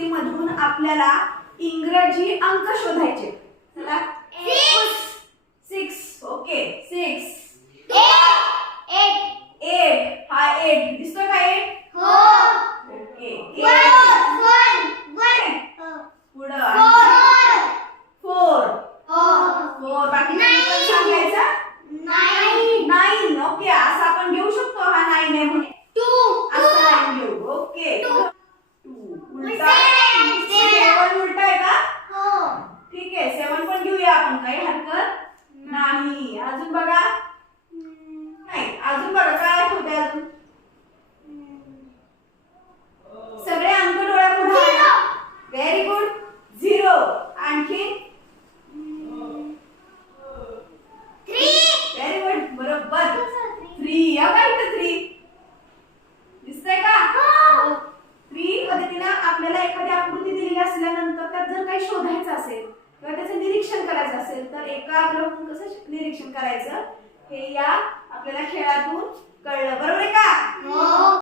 आकृतीमधून आपल्याला इंग्रजी अंक शोधायचे. चला 6. ओके 6. 8 हा 8 दिसतो का 8? हो. ओके 1 पुढं 4 हो. बाकी पण सांगायचं 9. ओके असं आपण घेऊ शकतो. हा 9 आहे म्हणून 2 असं 9 घेऊ. ओके 2 उलटा 7 उलटा आहे का? हो. ठीक आहे 7 पण घेऊया आपण, काही हरकत नाही. अजून बघा नाही, अजून बघा काय आठवतंय अजून? सगळे अंक डोळ्यापुढे. Very good 0. आणखी 3 व्हेरी गुड बरोबर 3. या काय इथं 3 दिसतंय का? 3 पद्धतीने आपल्याला एखादी आकृती दिलेली असल्यानंतर त्यात जर काही शोधायचं असेल किंवा त्याचं निरीक्षण करायचं असेल तर एकाग्र होऊन कसं निरीक्षण करायचं हे या आपल्याला खेळातून कळलं. बरोबर आहे का?